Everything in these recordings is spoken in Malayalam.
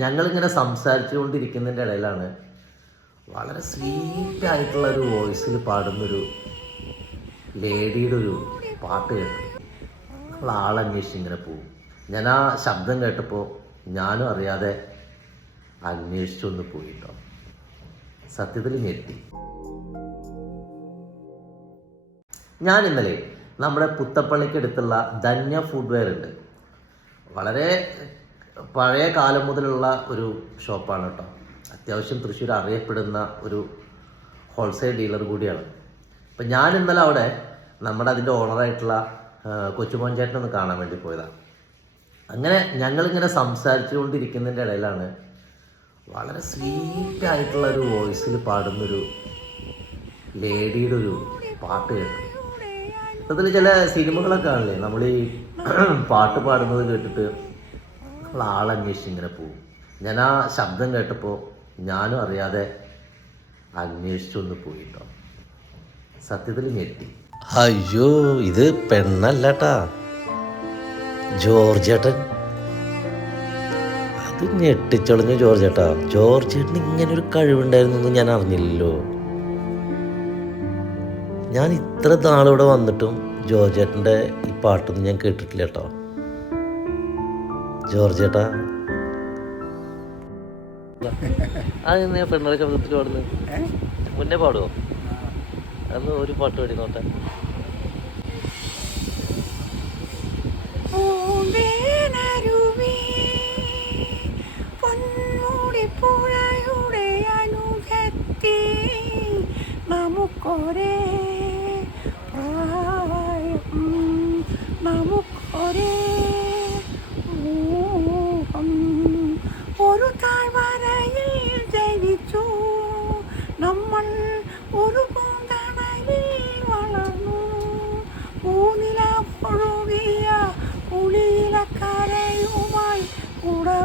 ഞങ്ങളിങ്ങനെ സംസാരിച്ചുകൊണ്ടിരിക്കുന്നതിന്റെ ഇടയിലാണ് വളരെ സ്വീറ്റ് ആയിട്ടുള്ള ഒരു വോയിസിൽ പാടുന്നൊരു ലേഡിയുടെ ഒരു പാട്ട് കേട്ടു. നമ്മൾ ആളന്വേഷിച്ച് ഇങ്ങനെ പോകും ഞാൻ ആ ശബ്ദം കേട്ടപ്പോൾ ഞാനും അറിയാതെ അന്വേഷിച്ചൊന്ന് പോയി കേട്ടോ സത്യത്തിൽ ഞെട്ടി. ഞാൻ ഇന്നലെ നമ്മുടെ പുത്തപ്പള്ളിക്കടുത്തുള്ള ധന്യ ഫുഡ്വെയർ ഉണ്ട്. വളരെ പഴയ കാലം മുതലുള്ള ഒരു ഷോപ്പാണ് കേട്ടോ. അത്യാവശ്യം തൃശ്ശൂർ അറിയപ്പെടുന്ന ഒരു ഹോൾസെയിൽ ഡീലർ കൂടിയാണ്. അപ്പം ഞാൻ ഇന്നലെ അവിടെ നമ്മുടെ അതിന്റെ ഓണറായിട്ടുള്ള കൊച്ചുമോൻ ചേട്ടനെ ഒന്ന് കാണാൻ വേണ്ടി പോയതാണ് അങ്ങനെ ഞങ്ങളിങ്ങനെ സംസാരിച്ചുകൊണ്ടിരിക്കുന്നതിന്റെ ഇടയിലാണ് വളരെ സ്വീറ്റ് ആയിട്ടുള്ള ഒരു വോയിസിൽ പാടുന്നൊരു ലേഡിയുടെ ഒരു പാട്ട് കേട്ടു അതിൽ ചില സിനിമകളൊക്കെ ആണല്ലേ നമ്മൾ ഈ പാട്ട് പാടുന്നത് കേട്ടിട്ട് നമ്മൾ ആളന്വേഷിച്ച് ഇങ്ങനെ പോകും ഞാൻ ആ ശബ്ദം കേട്ടപ്പോൾ ഞാനും അറിയാതെ അന്വേഷിച്ചൊന്ന് പോയി കേട്ടോ സത്യത്തിൽ ഞെട്ടി. അയ്യോ ഇത് പെണ്ണല്ലട്ടാ. ജോർജേട്ടൻ. അത് ഞെട്ടിച്ചൊളിഞ്ഞു ജോർജേട്ടാ. ജോർജേട്ടന് ഇങ്ങനെ ഒരു കഴിവുണ്ടായിരുന്നു എന്ന് ഞാൻ അറിഞ്ഞില്ലല്ലോ. ഞാൻ ഇത്ര നാളിവിടെ വന്നിട്ടും ജോർജേട്ടന്റെ ഈ പാട്ടൊന്നും ഞാൻ കേട്ടിട്ടില്ല കേട്ടോ. ജോർജേട്ടാ അതെങ്ങനെയാ ശബ്ദത്തിൽ പാടുന്നത്. മുന്നേ പാടുമോ അന്ന് ഒരു പാട്ട് പാടി നോട്ടെ. പൊന്മുടിപ്പുഴയുടെ അനുജത്തിൽ നമുക്കൊരേ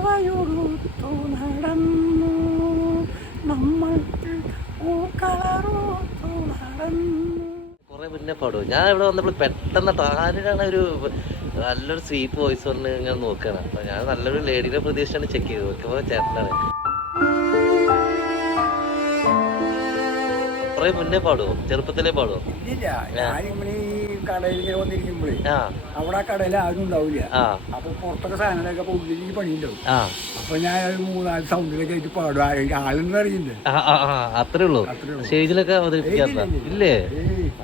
ഉടവയുടുത്തു നടന്നു. നമ്മൾ പൂക്കളറുത്തു നടന്നു. കുറെ മുന്നേ പാടും ഞാൻ ഇവിടെ വന്നപ്പോൾ പെട്ടെന്ന് ആരാണ് ഒരു നല്ലൊരു സ്വീറ്റ് വോയിസ് പറഞ്ഞ് ഞാൻ നോക്കുകയാണ് അപ്പൊ ഞാൻ നല്ലൊരു ലേഡിയുടെ പ്രതീക്ഷയാണ് ചെക്ക് ചെയ്ത് നോക്കുമ്പോൾ ചേട്ടനാണ്. കുറെ മുന്നേ പാടുമോ ചെറുപ്പത്തിലേ പാടുമോ ഇല്ല ഞാനിങ്ങനെ ഈ കടയിൽ ഇങ്ങനെ വന്നിരിക്കുമ്പോഴേ അവിടെ ആ കടയിൽ ആരും ഉണ്ടാവില്ല അപ്പൊ പുറത്തൊക്കെ സാധനങ്ങളൊക്കെ അപ്പൊ ഉള്ളിൽ പണിയുണ്ടാവും. അപ്പൊ ഞാൻ ഒരു മൂന്നാൽ സൗണ്ടിലൊക്കെ ആയിട്ട് പാടും. ആളെന്ന് അറിയില്ലേ. അത്രേ ഉള്ളൂ. സ്റ്റേജിലൊക്കെ അവതരിപ്പിക്കാത്ത ഇല്ലേ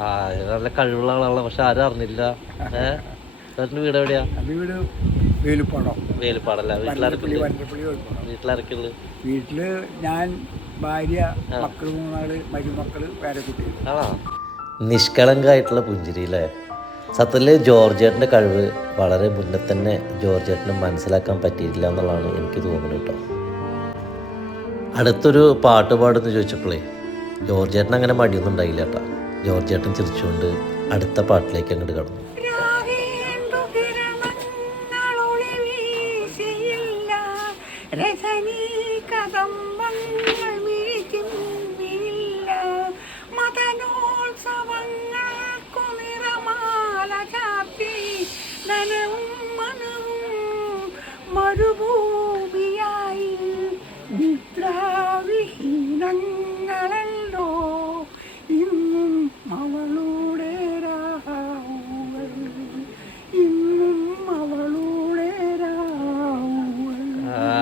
ആ നല്ല കഴിവുള്ള ആളാണല്ലോ പക്ഷെ ആരും അറിഞ്ഞില്ല. ഏഹ് വീട് എവിടെയാ? വീട് വേലുപ്പാടോ. വേലുപ്പാടല്ല? വീട്ടിലാരൊക്കെ വീട്ടിൽ ഞാൻ ഭാര്യ മക്കൾ മൂന്നാൾ മരുമക്കൾ വേറെ ആണോ? നിഷ്കളങ്കായിട്ടുള്ള പുഞ്ചിരി അല്ലേ സത്യത്തിൽ ജോർജേട്ടന്റെ കഴിവ് വളരെ മുന്നേ തന്നെ ജോർജേട്ടന് മനസ്സിലാക്കാൻ പറ്റിയിട്ടില്ല എന്നുള്ളതാണ് എനിക്ക് തോന്നുന്നത് കേട്ടോ. അടുത്തൊരു പാട്ട് പാടുന്നു ചോദിച്ചപ്പോഴേ ജോർജേട്ടൻ അങ്ങനെ മടിയൊന്നും ഉണ്ടായില്ല കേട്ടോ. ജോർജേട്ടൻ ചിരിച്ചുകൊണ്ട് അടുത്ത പാട്ടിലേക്ക് അങ്ങോട്ട് കടന്നു.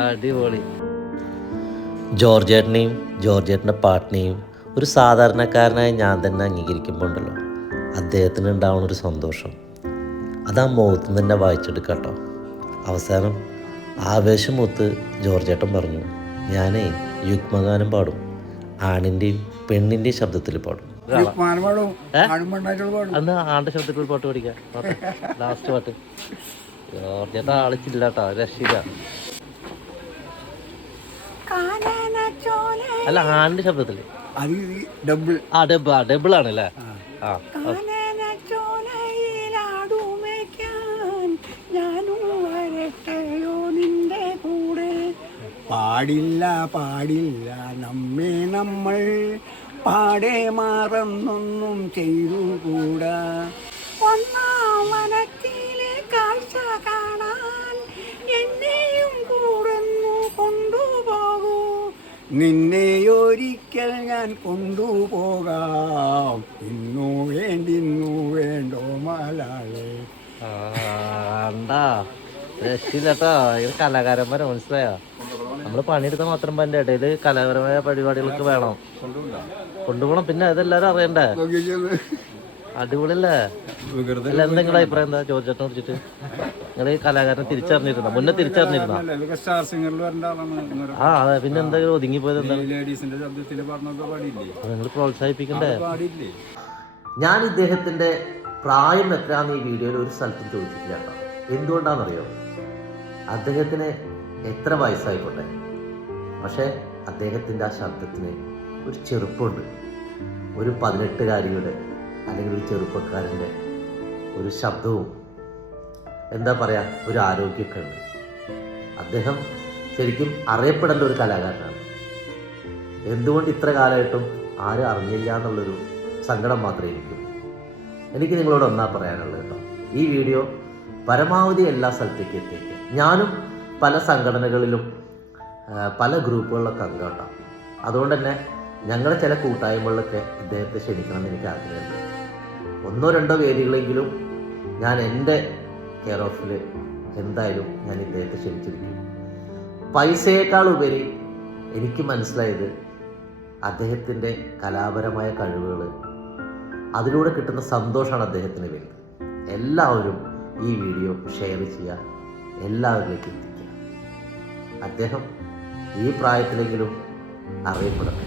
അടിപൊളി. ജോർജേട്ടനെയും ജോർജേട്ടന്റെ പാട്ടിനെയും ഒരു സാധാരണക്കാരനായ ഞാൻ തന്നെ അംഗീകരിക്കുമ്പോൾ ഉണ്ടല്ലോ അദ്ദേഹത്തിന് ഉണ്ടാവുന്ന ഒരു സന്തോഷം. അത് ആ മുഖത്ത് തന്നെ വായിച്ചെടുക്കാട്ടോ. അവസാനം ആവേശമൊത്ത് ജോർജേട്ടൻ പറഞ്ഞു ഞാനേ യുഗ്മഗാനം പാടും. ആണിന്റെയും പെണ്ണിന്റെയും ശബ്ദത്തിൽ പാടും. അന്ന് ആളുടെ ശബ്ദത്തിൽ പാട്ട് പഠിക്കാം. ലാസ്റ്റ് പാട്ട്. ജോർജേട്ടൻ ആളിച്ചില്ല കേട്ടോ കാനനച്ചോല അല്ല ആന്റെ ശബ്ദത്തിൽ അത് ഡബിൾ ആ ഡബിൾ ആ ഡബിൾ ആണല്ലേ ആ. പാടില്ല പാടില്ല നമ്മെ നമ്മൾ പാടെ മാറന്നൊന്നും ചെയ്തുകൂടാ. നിന്നെ ഒരിക്കൽ ഞാൻ കൊണ്ടുപോകാം. ഇന്നു വേണ്ടിന്നു വേണ്ടോ മലാളെ എന്താ? രക്ഷില്ലട്ടോ ഇത് കലാകാരന്മാരെ മനസ്സിലായോ? നമ്മൾ പണിയെടുത്ത മാത്രം പന്റെ ഇടയിൽ കലാപരമായ പരിപാടികളൊക്കെ വേണം. കൊണ്ടുപോകണം. പിന്നെ അതെല്ലാരും അറിയണ്ടേ? അടിപൊളിയല്ലേ? അല്ല എന്താ അഭിപ്രായം എന്താ? ജോർജ് ചേട്ടനെ കുറിച്ചിട്ട്. നിങ്ങൾ കലാകാരനെ തിരിച്ചറിഞ്ഞിരുന്ന? മുന്നേ തിരിച്ചറിഞ്ഞിരുന്ന? ആ അതെ പിന്നെ എന്തെങ്കിലും ഒതുങ്ങിപ്പോയത് എന്താ നിങ്ങൾ പ്രോത്സാഹിപ്പിക്കണ്ടേ? ഞാൻ ഇദ്ദേഹത്തിന്റെ പ്രായം എത്രയാന്ന് ഈ വീഡിയോയിൽ ഒരു സ്ഥലത്തും ചോദിച്ചിട്ടില്ല കേട്ടോ. എന്തുകൊണ്ടാണെന്നറിയോ? അദ്ദേഹത്തിന് എത്ര വയസ്സായിക്കോട്ടെ? പക്ഷേ അദ്ദേഹത്തിന്റെ ആ ശബ്ദത്തിന് ഒരു ചെറുപ്പമുണ്ട് ഒരു പതിനെട്ടുകാരിയുടെ അല്ലെങ്കിൽ ഒരു ചെറുപ്പക്കാരന്റെ ഒരു ശബ്ദവും എന്താ പറയുക ഒരു ആരോഗ്യമൊക്കെ ഉണ്ട് അദ്ദേഹം ശരിക്കും അറിയപ്പെടേണ്ട ഒരു കലാകാരനാണ്. എന്തുകൊണ്ട് ഇത്ര കാലമായിട്ടും ആരും അറിഞ്ഞില്ല എന്നുള്ളൊരു സങ്കടം മാത്രമേ എനിക്കും. എനിക്ക് നിങ്ങളോട് ഒന്നാ പറയാനുള്ളത് കേട്ടോ. ഈ വീഡിയോ പരമാവധി എല്ലാ സ്ഥലത്തേക്ക് എത്തിക്കുക ഞാനും പല സംഘടനകളിലും പല ഗ്രൂപ്പുകളിലൊക്കെ അംഗം കേട്ടോ അതുകൊണ്ട് തന്നെ ഞങ്ങളുടെ ചില കൂട്ടായ്മകളിലൊക്കെ ഇദ്ദേഹത്തെ ക്ഷണിക്കണം എന്ന് എനിക്ക് ആഗ്രഹമുണ്ട്. ഒന്നോ രണ്ടോ വേദികളെങ്കിലും ഞാൻ എന്റെ കെയർ ഓഫിൽ എന്തായാലും ഞാൻ ഇദ്ദേഹത്തെ ക്ഷണിച്ചിരിക്കും പൈസയേക്കാൾ ഉപരി എനിക്ക് മനസ്സിലായത് അദ്ദേഹത്തിന്റെ കലാപരമായ കഴിവുകൾ അതിലൂടെ കിട്ടുന്ന സന്തോഷമാണ് അദ്ദേഹത്തിന് വേണ്ടത്. എല്ലാവരും ഈ വീഡിയോ ഷെയർ ചെയ്യുക എല്ലാവരിലേക്കും എത്തിക്കുക. അദ്ദേഹം ഈ പ്രായത്തിലെങ്കിലും അറിയപ്പെടണം